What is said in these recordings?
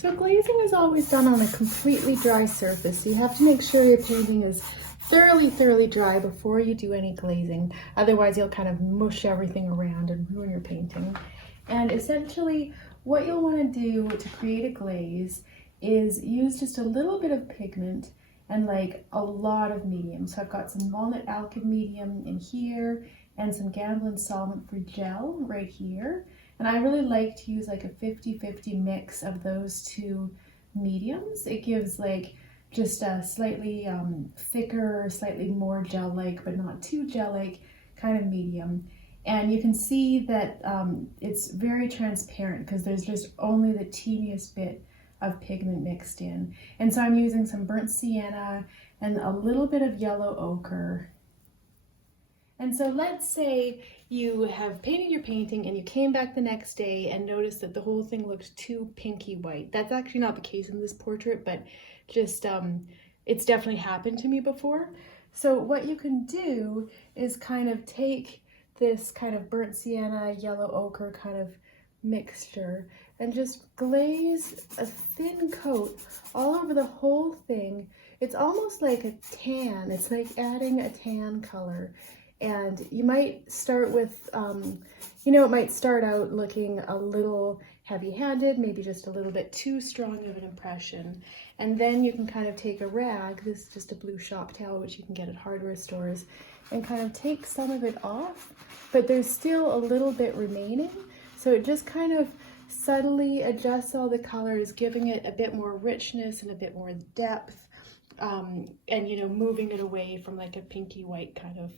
So glazing is always done on a completely dry surface. So you have to make sure your painting is thoroughly dry before you do any glazing. Otherwise you'll kind of mush everything around and ruin your painting. And essentially what you'll want to do to create a glaze is use just a little bit of pigment and like a lot of medium. So I've got some walnut alkyd medium in here and some Gamblin solvent-free gel right here. And I really like to use like a 50-50 mix of those two mediums. It gives like just a slightly thicker, slightly more gel-like, but not too gel-like kind of medium. And you can see that it's very transparent because there's just only the teeniest bit of pigment mixed in. And so I'm using some burnt sienna and a little bit of yellow ochre. And so let's say you have painted your painting and you came back the next day and noticed that the whole thing looked too pinky white. That's actually not the case in this portrait, but just it's definitely happened to me before. So what you can do is kind of take this kind of burnt sienna, yellow ochre kind of mixture and just glaze a thin coat all over the whole thing. It's almost like a tan. It's like adding a tan color. And you might start with, it might start out looking a little heavy-handed, maybe just a little bit too strong of an impression. And then you can kind of take a rag, this is just a blue shop towel, which you can get at hardware stores, and kind of take some of it off, but there's still a little bit remaining. So it just kind of subtly adjusts all the colors, giving it a bit more richness and a bit more depth, and, moving it away from like a pinky white kind of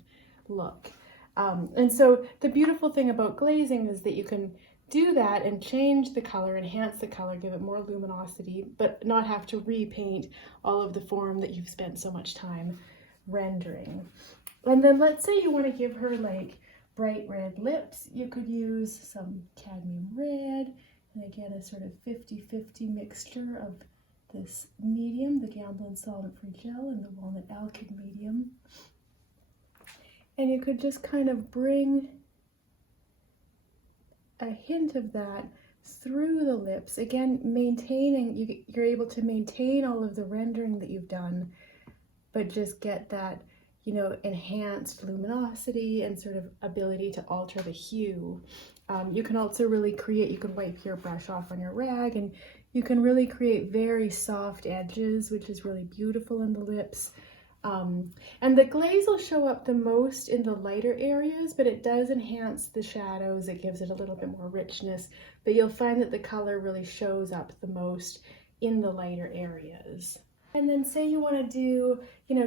look. And so the beautiful thing about glazing is that you can do that and change the color, enhance the color, give it more luminosity, but not have to repaint all of the form that you've spent so much time rendering. And then let's say you want to give her like bright red lips. You could use some cadmium red, and again a sort of 50-50 mixture of this medium, the Gamblin solvent-free gel, and the walnut alkyd medium. And you could just kind of bring a hint of that through the lips. Again, maintaining, you're able to maintain all of the rendering that you've done, but just get that, enhanced luminosity and sort of ability to alter the hue. You can also really create, you can wipe your brush off on your rag, and you can really create very soft edges, which is really beautiful in the lips. And the glaze will show up the most in the lighter areas, but it does enhance the shadows. It gives it a little bit more richness, but you'll find that the color really shows up the most in the lighter areas. And then say you want to do,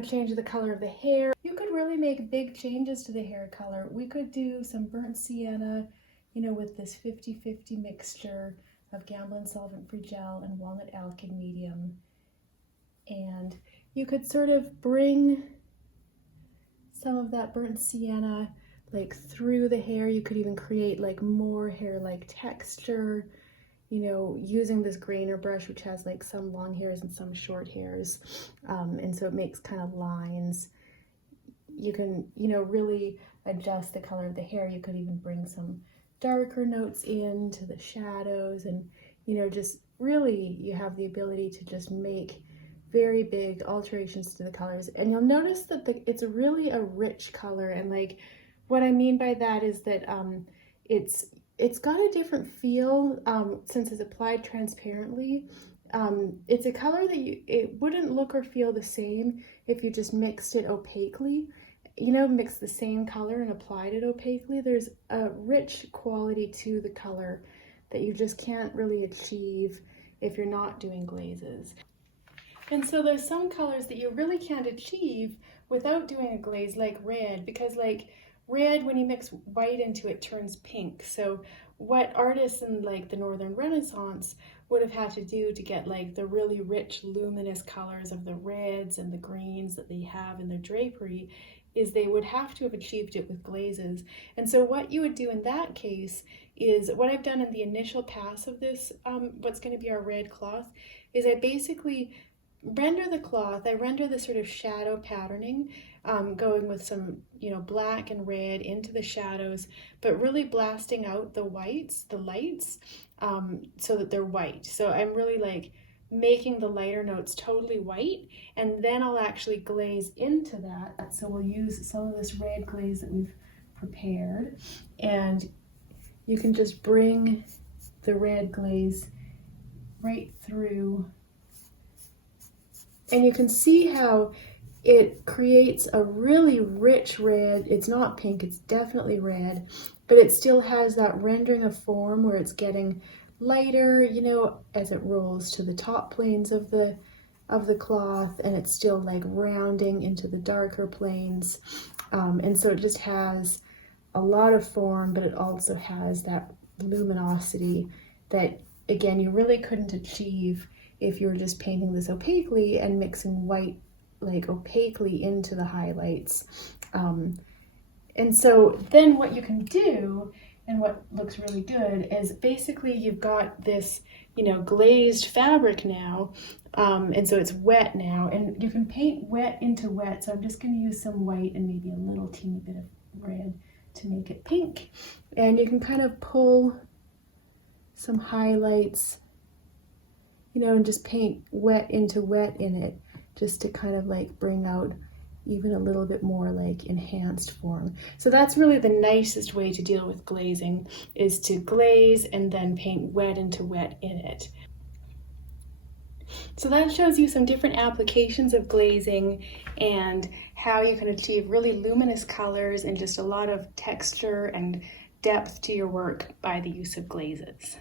change the color of the hair. You could really make big changes to the hair color. We could do some burnt sienna, with this 50-50 mixture of Gamblin solvent-free gel and walnut alkyd medium. And you could sort of bring some of that burnt sienna like through the hair. You could even create like more hair-like texture, using this grainer brush, which has like some long hairs and some short hairs. And so it makes kind of lines. You can, really adjust the color of the hair. You could even bring some darker notes into the shadows, and, just really you have the ability to just make very big alterations to the colors. And you'll notice that it's really a rich color. And like, what I mean by that is that it's got a different feel since it's applied transparently. It's a color that it wouldn't look or feel the same if you just mixed it opaquely. Mixed the same color and applied it opaquely. There's a rich quality to the color that you just can't really achieve if you're not doing glazes. And so there's some colors that you really can't achieve without doing a glaze, like red, because like red, when you mix white into it, turns pink. So what artists in like the Northern Renaissance would have had to do to get like the really rich, luminous colors of the reds and the greens that they have in their drapery is they would have to have achieved it with glazes. And so what you would do in that case is, what I've done in the initial pass of this, what's going to be our red cloth, is I basically render the cloth. I render the sort of shadow patterning, going with some, black and red into the shadows, but really blasting out the whites, the lights, so that they're white. So I'm really like making the lighter notes totally white, and then I'll actually glaze into that. So we'll use some of this red glaze that we've prepared, and you can just bring the red glaze right through, and you can see how it creates a really rich red. It's not pink, it's definitely red, but it still has that rendering of form where it's getting lighter, you know, as it rolls to the top planes of the cloth, and it's still like rounding into the darker planes. And so it just has a lot of form, but it also has that luminosity that, again, you really couldn't achieve if you were just painting this opaquely and mixing white like opaquely into the highlights. And so then what you can do, and what looks really good, is basically you've got this, you know, glazed fabric now, and so it's wet now, and you can paint wet into wet. So I'm just going to use some white and maybe a little teeny bit of red to make it pink. And you can kind of pull some highlights, you know, and just paint wet into wet in it, just to kind of like bring out even a little bit more like enhanced form. So that's really the nicest way to deal with glazing, is to glaze and then paint wet into wet in it. So that shows you some different applications of glazing and how you can achieve really luminous colors and just a lot of texture and depth to your work by the use of glazes.